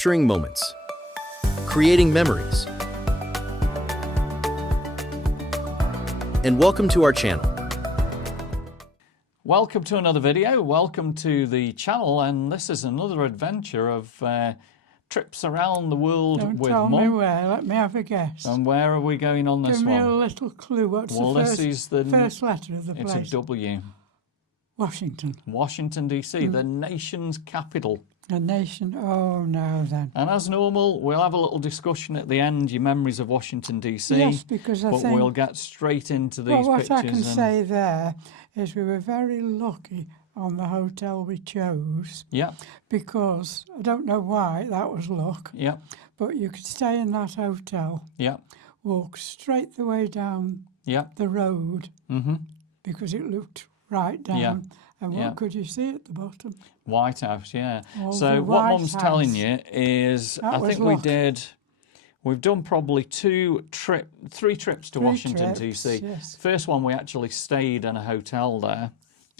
Capturing moments, creating memories, and welcome to our channel. Welcome to another video, welcome to the channel, and this is another adventure of trips around the world with Mum. Don't tell me where, let me have a guess. And where are we going on this Give me one? a little clue. What's Well, the this is the first letter of the It's place? a W. Washington. Washington DC, the nation's capital. A nation. Oh, now then. And as normal, we'll have a little discussion at the end, your memories of Washington DC. Yes, because I but think... we'll get straight into these Well, what pictures. I can say there is we were very lucky on the hotel we chose. Yeah, Because, I don't know why, that was luck, yeah, but you could stay in that hotel, yeah, walk straight the way down yeah. the road, Mm-hmm. because it looked right down. Yeah. And what Yeah. could you see at the bottom? White House, yeah. Oh, So the what White Mum's telling House. you is, That I was think luck. we've done probably three trips to Three Washington trips, DC. yes. First one we actually stayed in a hotel there.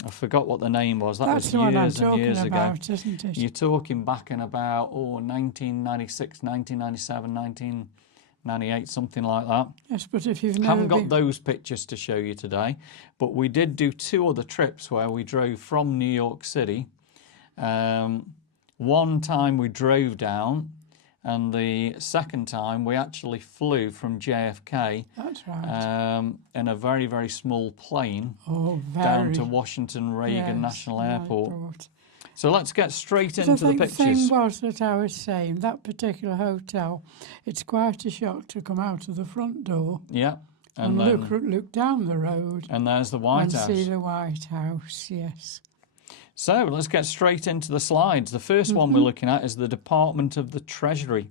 I forgot what the name was. That That's was the one I'm years and talking years about, ago. isn't it? You're talking back in about 1996, 1997, 1998, something like that. Yes, but if you've never Haven't got been... those pictures to show you today, but we did do two other trips where we drove from New York City. One time we drove down, and the second time we actually flew from JFK That's right. in a very, very small plane Oh, very. down to Washington Reagan Yes, National Airport. airport. So let's get straight But into I the think the pictures. thing was that I was saying, that particular hotel, it's quite a shock to come out of the front door Yeah, and then, look down the road and there's the White and House. see the White House, yes. So let's get straight into the slides. The first one we're looking at is the Department of the Treasury.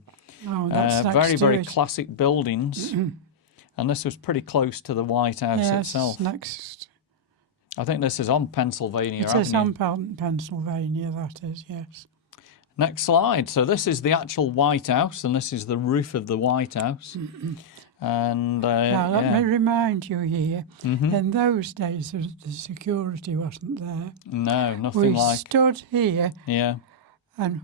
Oh, that's next Very, to very it. classic buildings. And this was pretty close to the White House Yes, itself. next. I think this is on Pennsylvania It is Avenue. on Pennsylvania, that is, yes. Next slide. So this is the actual White House, and this is the roof of the White House. And Now, let yeah. me remind you here, Mhm. in those days, the security wasn't there. No, nothing We like. stood here, Yeah, and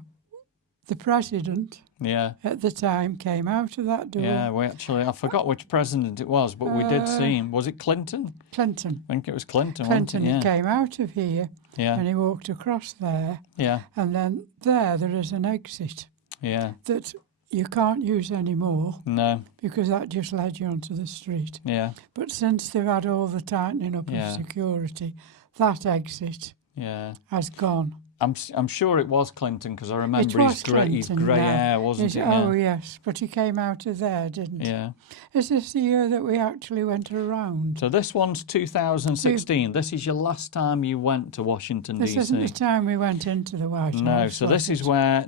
the president yeah, at the time came out of that door. yeah. We actually, I forgot which president it was, but we did see him. Was it Clinton? Clinton. I think it was Clinton. Clinton, wasn't he it? came out of here, Yeah, and he walked across there, yeah, and then there is an exit yeah, that you can't use anymore no, because that just led you onto the street. yeah, But since they've had all the tightening up Yeah. of security, that exit yeah. has gone. I'm sure it was Clinton because I remember It his was Clinton, grey yeah. hair, wasn't it? Oh, Yeah. yes, but he came out of there, didn't he? Yeah. Is this the year that we actually went around? So this one's 2016. This is your last time you went to Washington This isn't the DC. time we went into the White House. No. So this was is it? where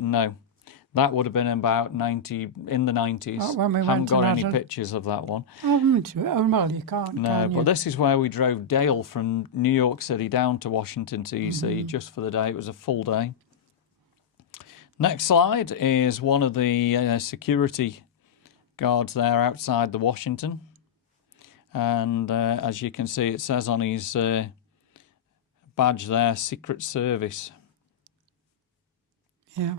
that would have been about in the 90s. Oh, when we Haven't went got and any had a- pictures of that one. Haven't we? Oh, well, you can't, No, can you? but this is where we drove Dale from New York City down to Washington DC just for the day. It was a full day. Next slide is one of the security guards there outside the Washington. And as you can see, it says on his badge there, Secret Service. Yeah.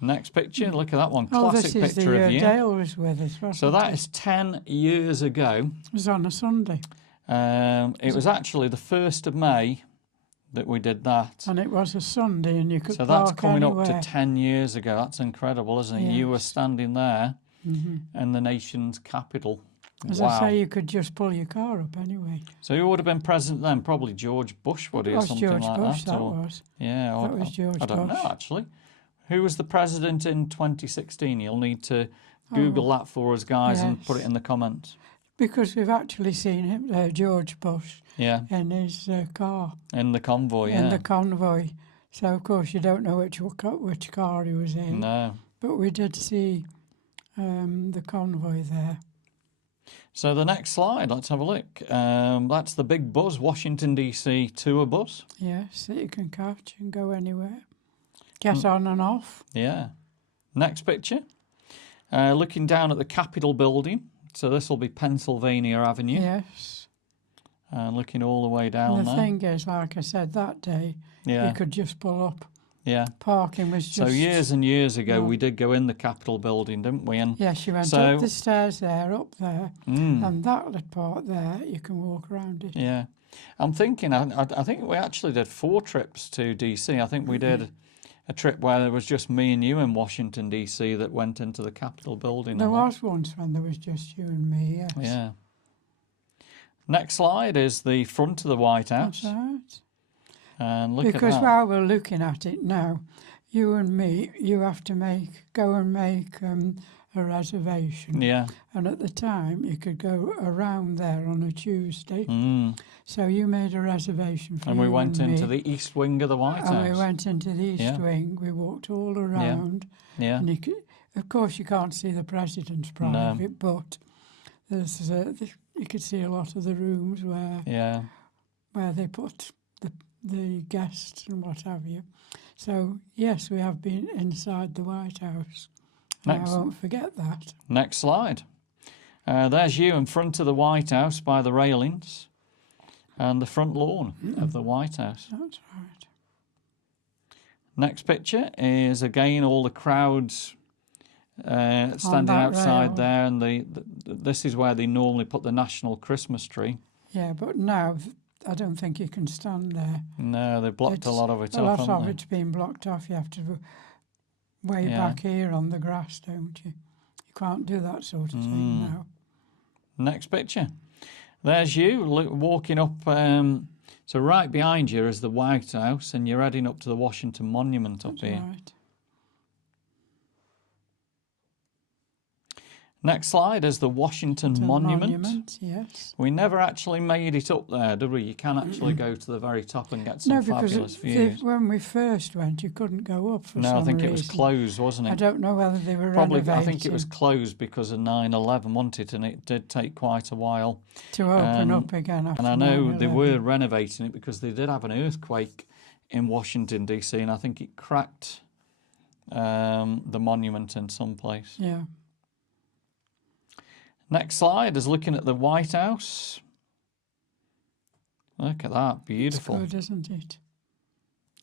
Next picture, look at that one, Oh, classic this is the picture year of you. Dale was with us, wasn't So that it? is 10 years ago. It was on a Sunday, It was actually the 1st of May that we did that. and it was a Sunday, and you could So that's park coming anywhere. up to 10 years ago. That's incredible, isn't it? You were Yes. standing there Mm-hmm. in the nation's capital. As Wow. I say, you could just pull your car up anyway. So who would have been president then? Probably George Bush, would he, It or was something George like Bush, that? that or, was. yeah, or, That was George I don't Bush. know, actually. Who was the president in 2016? You'll need to Google that for us, guys, and put it yes. in the comments. Because we've actually seen him, George Bush, Yeah, in his car, in the convoy, yeah. in the convoy. So, of course, you don't know which car he was in. No. But we did see the convoy there. So the next slide, let's have a look. That's the big bus, Washington DC tour bus. Yes, that you can catch and go anywhere. Get on and off. Yeah. Next picture. Looking down at the Capitol building. So this will be Pennsylvania Avenue. Yes. Looking all the way down And the there. thing is, like I said, that day, Yeah. you could just pull up Yeah. Parking was just... So years and years ago, No. we did go in the Capitol building, didn't we? And Yes, you went so, up the stairs there, up there, mm, and that little part there, you can walk around it. yeah. I'm thinking, I think we actually did 4 trips to DC. I think we did a trip where there was just me and you in Washington, DC, that went into the Capitol building. There and that. was once when there was just you and me, yes. Yeah. Next slide is the front of the White House. That's right. And look at Because that. while we're looking at it now, you and me, you have to go and make a reservation. Yeah. And at the time, you could go around there on a Tuesday. Mm. So you made a reservation for And you we went and into me. the east wing of the White And House. we went into the East Yeah. Wing. We walked all around. Yeah. And of course, you can't see the president's private, but you could see a lot of the rooms where they put the guests and what have you. So, yes, we have been inside the White House. And I won't forget that. Next slide. There's you in front of the White House by the railings and the front lawn of the White House. That's right. Next picture is, again, all the crowds standing outside rail. there, and this is where they normally put the national Christmas tree. Yeah, but now I don't think you can stand there. No, they blocked a lot of it A off, lot haven't of they? it's been blocked off. You have to go way Yeah. back here on the grass, don't you? You can't do that sort of thing now. Next picture. There's you walking up. So right behind you is the White House, and you're heading up to the Washington Monument up That's here. right. Next slide is the Washington To the Monument. Yes. We never actually made it up there, did we? You can actually go to the very top and get some No, because fabulous views. when we first went, you couldn't go up for No, some I think it was reason. closed, wasn't I it? don't know whether they were Probably, renovating I think it was closed because of 9/11, wasn't it? And it did take quite a while. to open up again after And I know they 9/11. were renovating it because they did have an earthquake in Washington, D.C., and I think it cracked the monument in some place. Yeah. Next slide is looking at the White House. Look at that, beautiful. It's good, isn't it?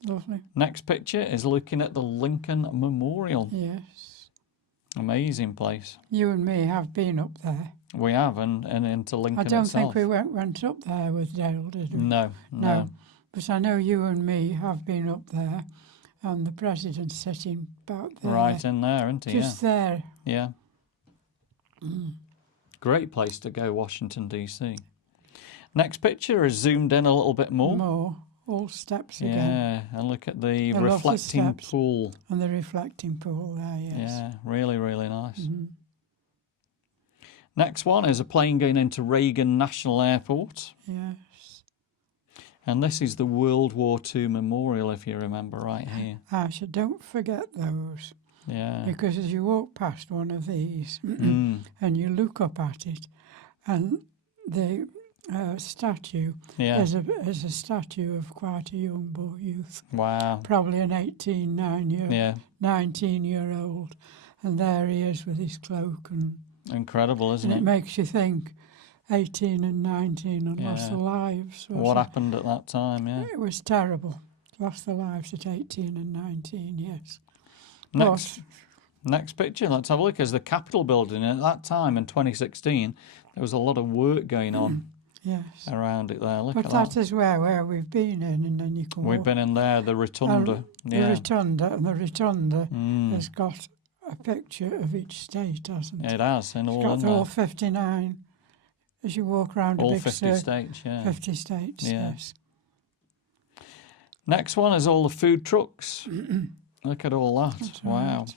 Lovely. Next picture is looking at the Lincoln Memorial. Yes. Amazing place. You and me have been up there. We have, and into Lincoln I don't itself. think we went up there with Dale, did we? No. But I know you and me have been up there, and the president's sitting about there. Right in there, isn't he? Just there. Yeah. Great place to go, Washington, D.C. Next picture is zoomed in a little bit more. All steps again. Yeah, and look at the I love the reflecting steps. pool. And the reflecting pool there, yes. Yeah, really, really nice. Mm-hmm. Next one is a plane going into Reagan National Airport. Yes. And this is the World War II Memorial, if you remember, right here. Asher, don't forget those. Yeah. Because as you walk past one of these Mm. and you look up at it, and the statue Yeah. is a statue of quite a young youth, Wow. probably an 19-year-old, and there he is with his cloak, and Incredible, isn't it it? makes you think 18 and 19 and lost Yeah. their lives. What happened at that time, yeah. It was terrible. Lost their lives at 18 and 19, yes. Next picture, let's have a look, is the Capitol building. And at that time, in 2016, there was a lot of work going on Yes. around it there. Look But at that that. is where we've been in, and then you can We've walk. been in there, the Rotunda. The Yeah. Rotunda, and the Rotunda Mm. has got a picture of each state, hasn't it? It has, in It's all got in all there. 59 as you walk around a All big 50 circle. states, yeah. 50 states, Yeah. yes. Next one is all the food trucks. Look at all that. That's Wow. right.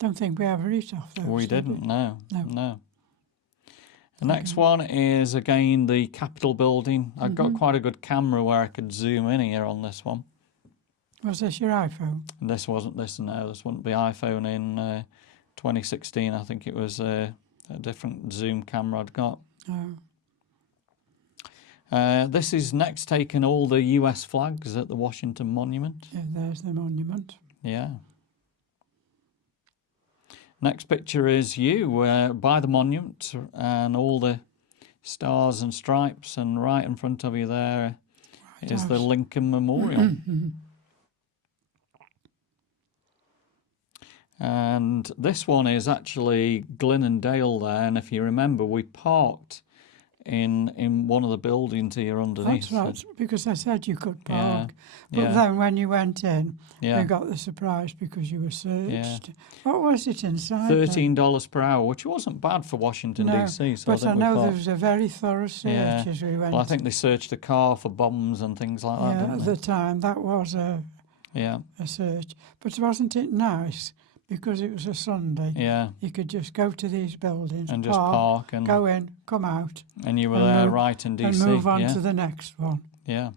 Don't think we ever eat off those. We did didn't, no. No. The next one is, again, the Capitol building. I've got quite a good camera where I could zoom in here on this one. Was this your iPhone? And this wasn't this, no. This wouldn't be iPhone in 2016. I think it was a different zoom camera I'd got. Oh. This is next taking all the US flags at the Washington Monument. Yeah, there's the monument. Yeah. Next picture is you by the monument and all the stars and stripes, and right in front of you there is the House. Lincoln Memorial. And this one is actually Glyn and Dale there. And if you remember, we parked in one of the buildings here underneath. That's right, because I said you could park. Yeah. But then when you went in, Yeah. we got the surprise because you were searched. Yeah. What was it inside? $13 per hour, which wasn't bad for Washington, D.C. So but I know there was a very thorough search as we went. Well, I think they searched the car for bombs and things like that, didn't at they? the time, that was a search. But wasn't it nice? Because it was a Sunday. Yeah. You could just go to these buildings and just park and go in, come out. And you were there right in DC. And move on to the next one. Yeah.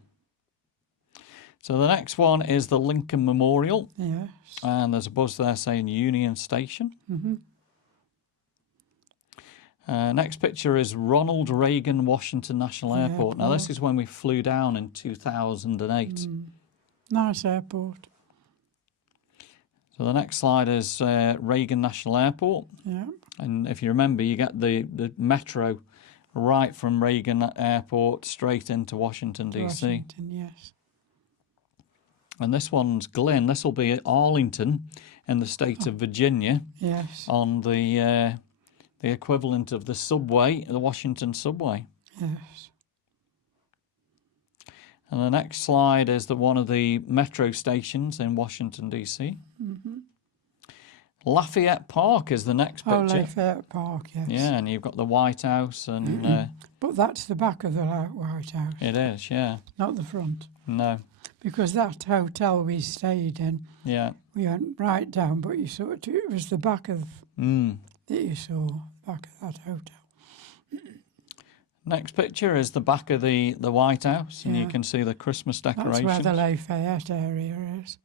So the next one is the Lincoln Memorial. Yes. And there's a buzz there saying Union Station. Mm-hmm. Next picture is Ronald Reagan Washington National Airport. Now this is when we flew down in 2008. Nice airport. So the next slide is Reagan National Airport. Yeah. And if you remember, you get the metro right from Reagan Airport straight into Washington, D.C. Washington, yes. And this one's Glyn. This will be at Arlington in the state of Virginia. Yes. On the equivalent of the subway, the Washington subway. Yes. And the next slide is one of the metro stations in Washington, D.C. Mm-hmm. Lafayette Park is the next picture. Oh, Lafayette Park, yes. Yeah, and you've got the White House and... but that's the back of the White House. It is, yeah. Not the front. No. Because that hotel we stayed in, we went right down, but you saw it was the back of that you saw, back of that hotel. Next picture is the back of the White House, and you can see the Christmas decorations. That's where the Lafayette area is.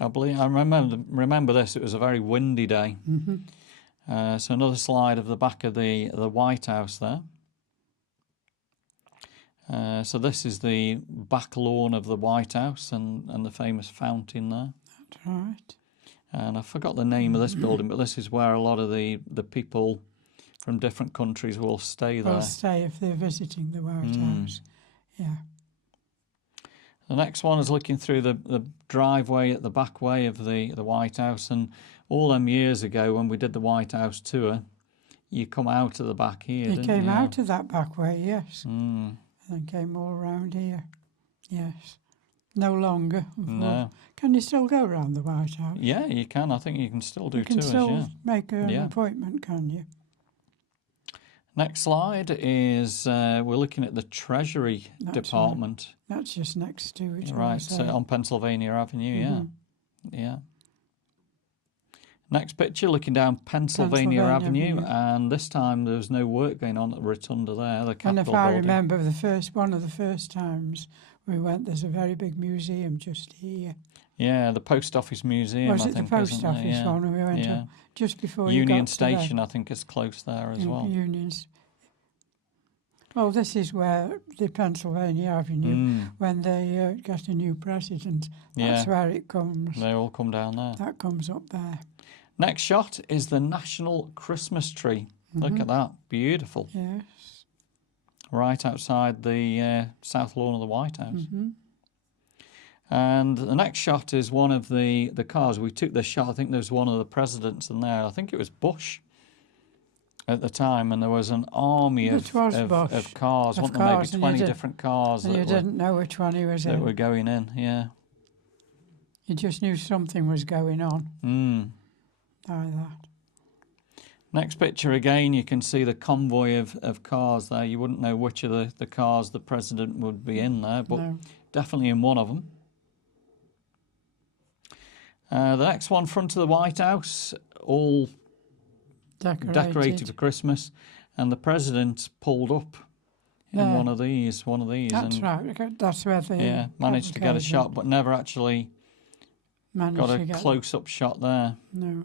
I remember this. It was a very windy day. Mm-hmm. So another slide of the back of the White House there. So this is the back lawn of the White House and the famous fountain there. That's right. And I forgot the name of this building, but this is where a lot of the people from different countries will stay there. Will stay if they're visiting the White House. Yeah. The next one is looking through the driveway at the back way of the White House. And all them years ago when we did the White House tour, you come out of the back here, You came out of that back way, yes. Mm. And came all around here. Yes. No longer. No. Can you still go around the White House? Yeah, you can. I think you can still do tours, You can still make an appointment, can you? Next slide is we're looking at the Treasury Department. Right. That's just next to it. Right, so on Pennsylvania Avenue, yeah. Next picture, looking down Pennsylvania Avenue, and this time there was no work going on at the rotunda there, the Capitol building. And if I building. remember, one of the first times we went, there's a very big museum just here. Yeah, the Post Office Museum, Was I it think, the Post isn't Office one? And we went to just before Union you got Station, to I think, is close there as well. Unions. Well, this is where the Pennsylvania Avenue, when they get a new president, that's where it comes. They all come down there. That comes up there. Next shot is the National Christmas Tree. Look at that. Beautiful. Yes. Right outside the south lawn of the White House. And the next shot is one of the cars. We took this shot. I think there was one of the presidents in there. I think it was Bush at the time, and there was an army of cars. Wasn't there? Maybe 20 different cars. And you didn't know which one he was in. That were going in, yeah. You just knew something was going on. Like that. Next picture again, you can see the convoy of cars there. You wouldn't know which of the cars the president would be in there, but definitely in one of them. The next one, front of the White House, all decorated for Christmas, and the president pulled up in one of these. That's right. That's where they managed to get a shot, but never actually got a close-up shot there. No.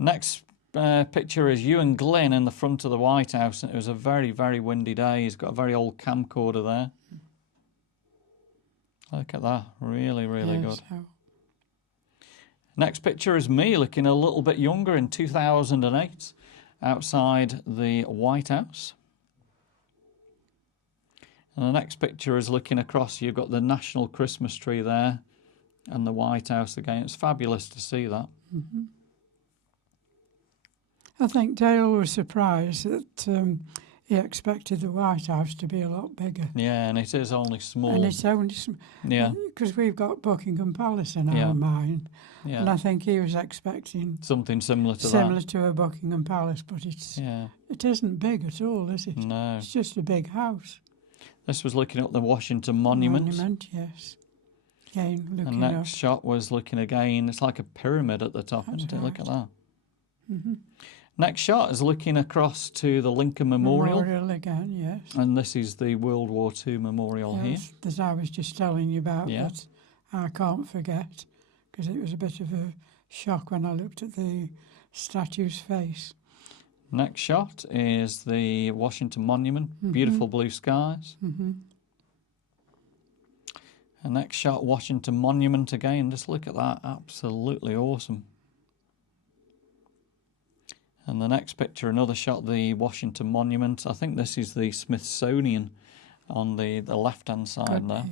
Next picture is you and Glyn in the front of the White House, and it was a very, very windy day. He's got a very old camcorder there. Look at that. Really, really good. Next picture is me looking a little bit younger in 2008 outside the White House. And the next picture is looking across. You've got the National Christmas Tree there and the White House again. It's fabulous to see that. Mm-hmm. I think Dale was surprised that he expected the White House to be a lot bigger. Yeah, and it is only small. And it's only because we've got Buckingham Palace in our mind. Yeah. And I think he was expecting something similar to a Buckingham Palace, but it isn't big at all, is it? No. It's just a big house. This was looking up the Washington Monument. Monument, yes. Again, looking the next shot was looking again. It's like a pyramid at the top, isn't it? Look at that. Mm-hmm. Next shot is looking across to the Lincoln Memorial. Memorial again, yes. And this is the World War II Memorial here. That I was just telling you about that I can't forget, because it was a bit of a shock when I looked at the statue's face. Next shot is the Washington Monument. Mm-hmm. Beautiful blue skies. Mm-hmm. And next shot, Washington Monument again. Just look at that. Absolutely awesome. And the next picture, another shot, the Washington Monument. I think this is the Smithsonian on the left-hand side there.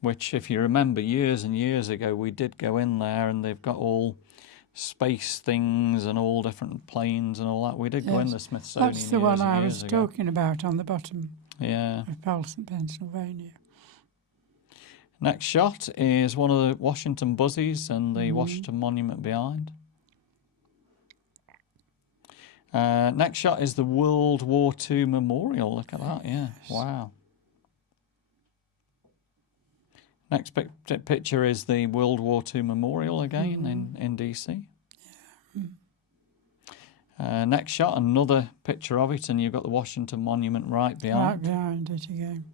Which, if you remember, years and years ago, we did go in there and they've got all space things and all different planes and all that. We did go in the Smithsonian. That's the one I was talking about on the bottom of Palston, Pennsylvania. Next shot is one of the Washington buses and the Washington Monument behind. Next shot is the World War II Memorial. Look at that, yeah. Wow. Next picture is the World War II Memorial again in DC. Yeah. Next shot, another picture of it, and you've got the Washington Monument right behind. Right behind it again.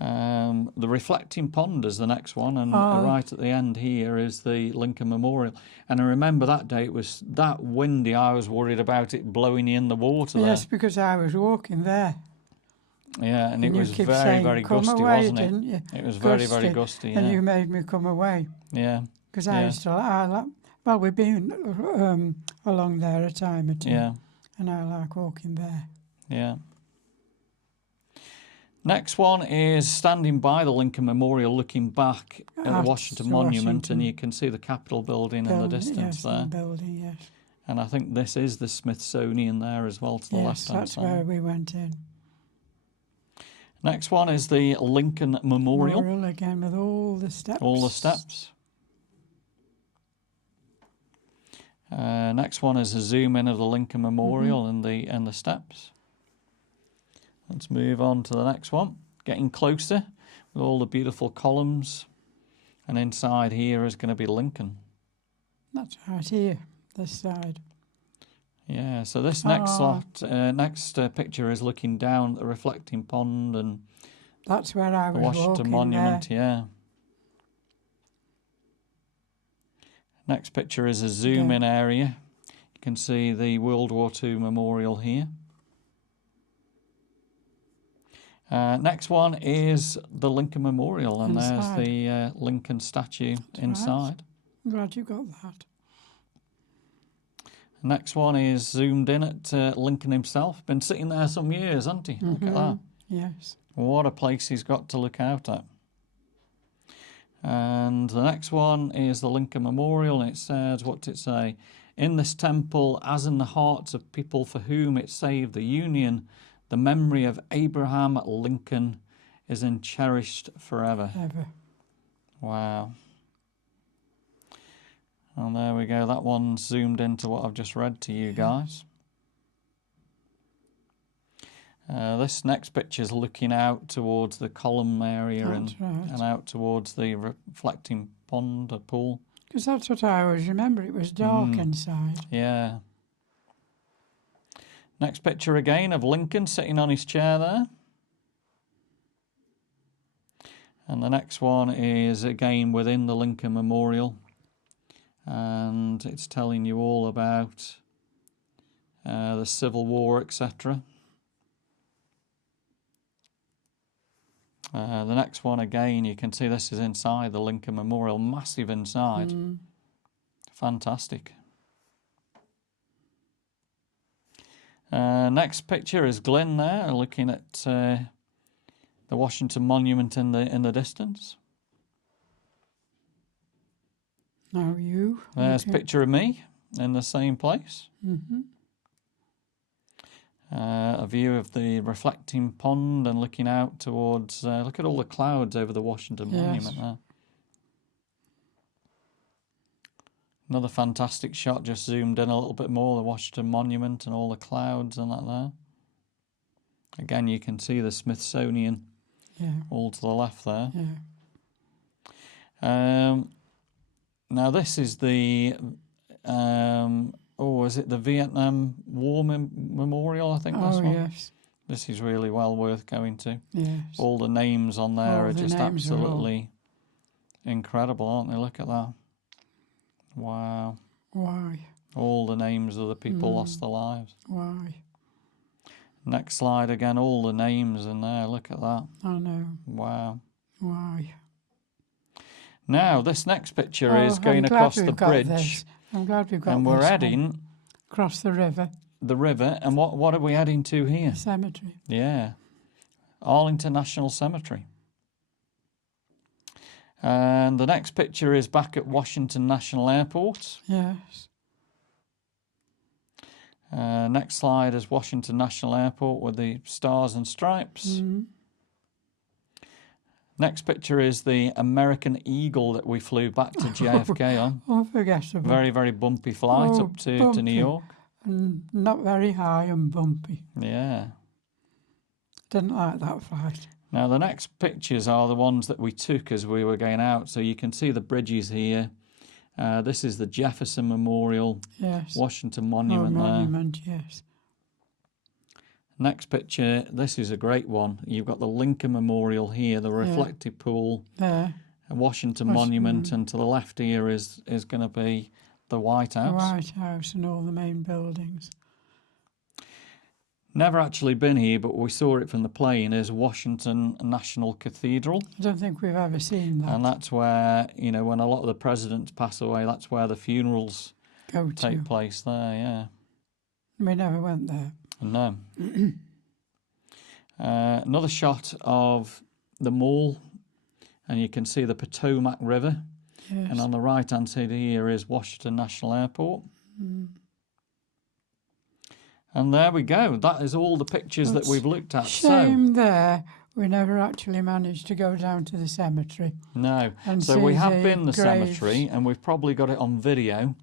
The reflecting pond is the next one, and right at the end here is the Lincoln Memorial. And I remember that day it was that windy, I was worried about it blowing you in the water there. Yes, because I was walking there. Yeah, and it was very, very gusty, wasn't it? It was very, very gusty, yeah. And you made me come away. Yeah. Because I used to, well, we've been along there a time or two. Yeah. And I like walking there. Yeah. Next one is standing by the Lincoln Memorial, looking back at the Washington Monument, and you can see the Capitol building in the distance there. Building, yes. And I think this is the Smithsonian there as well to the left-hand side. Yes, that's where we went in. Next one is the Lincoln Memorial. Memorial again with all the steps. All the steps. Next one is a zoom in of the Lincoln Memorial and the steps. Let's move on to the next one. Getting closer with all the beautiful columns. And inside here is going to be Lincoln. That's right here, this side. Yeah, so this next picture is looking down at the reflecting pond and that's where I was the Washington Monument, yeah. Next picture is a zoom-in area. You can see the World War II Memorial here. Next one is the Lincoln Memorial, and there's the Lincoln statue inside. Right. I'm glad you got that. Next one is zoomed in at Lincoln himself. Been sitting there some years, hasn't he? Look at that. Yes. What a place he's got to look out at. And the next one is the Lincoln Memorial, and it says, what did it say? In this temple, as in the hearts of people for whom it saved the Union, the memory of Abraham Lincoln is cherished forever. Ever. Wow. And there we go. That one's zoomed into what I've just read to you guys. This next picture is looking out towards the column area and out towards the reflecting pond or pool. Because that's what I always remember. It was dark inside. Yeah. Next picture again of Lincoln sitting on his chair there. And the next one is again within the Lincoln Memorial. And it's telling you all about the Civil War, etc. The next one again, you can see this is inside the Lincoln Memorial, massive inside. Fantastic. Next picture is Glenn there, looking at the Washington Monument in the distance. Now you. There's a picture of me in the same place. Mm-hmm. A view of the reflecting pond and looking out towards, look at all the clouds over the Washington Monument there. Another fantastic shot, just zoomed in a little bit more, the Washington Monument and all the clouds and that there. Again, you can see the Smithsonian all to the left there. Now this is the, is it the Vietnam War Memorial, I think this one? Yes. This is really well worth going to. Yes. All the names on there are just absolutely incredible, aren't they? Look at that. Wow. Why? All the names of the people lost their lives. Why? Next slide again, all the names in there. Look at that. I know. Wow. Why? Now, this next picture is going across the bridge. I'm glad we've got this. And we're heading across the river. The river. And what are we heading to here? The cemetery. Yeah. Arlington National Cemetery. And the next picture is back at Washington National Airport. Yes. Next slide is Washington National Airport with the stars and stripes. Next picture is the American Eagle that we flew back to JFK on. Unforgettable. Very, very bumpy flight up to New York. And not very high and bumpy. Yeah. Didn't like that flight. Now, the next pictures are the ones that we took as we were going out. So you can see the bridges here. This is the Jefferson Memorial, Washington Monument there. Monument, yes. Next picture, this is a great one. You've got the Lincoln Memorial here, the reflective pool, there. Washington Monument, and to the left here is going to be the White House. The White House and all the main buildings. Never actually been here, but we saw it from the plane, is Washington National Cathedral. I don't think we've ever seen that. And that's where, you know, when a lot of the presidents pass away, that's where the funerals take place there, yeah. We never went there. No. Another shot of the mall, and you can see the Potomac River. Yes. And on the right-hand side here is Washington National Airport. And there we go. That is all the pictures that we've looked at. Shame there we never actually managed to go down to the cemetery. No. So we have been the cemetery, and we've probably got it on video.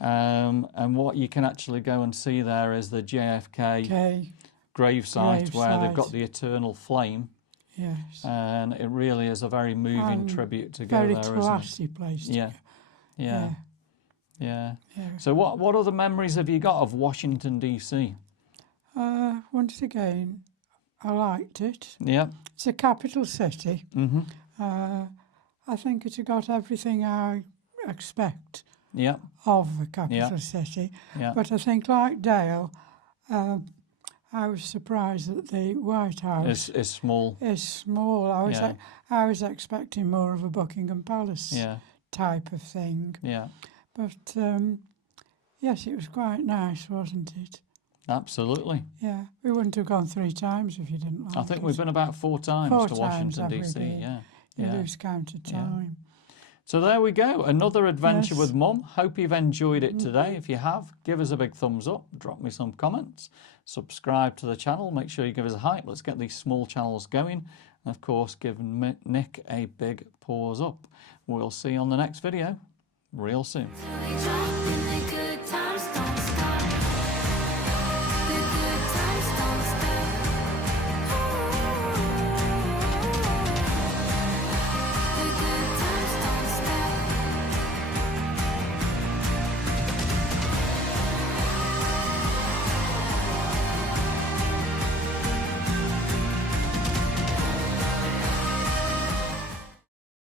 And what you can actually go and see there is the JFK gravesite where they've got the eternal flame. Yes. And it really is a very moving tribute to go there, isn't it? Very classy place to go. Yeah. So what other memories have you got of Washington, D.C.? Once again, I liked it. Yeah. It's a capital city. I think it's got everything I expect of a capital city. Yeah. But I think, like Dale, I was surprised that the White House is small. Is small. I was expecting more of a Buckingham Palace type of thing. Yeah. But yes, it was quite nice, wasn't it? Absolutely. Yeah, we wouldn't have gone 3 times if you didn't like I think we've been about 4 times to Washington, D.C. You lose count of time. So there we go, another adventure with Mum. Hope you've enjoyed it today. If you have, give us a big thumbs up, drop me some comments, subscribe to the channel, make sure you give us a hype. Let's get these small channels going. And of course, give Nick a big paws up. We'll see you on the next video real soon.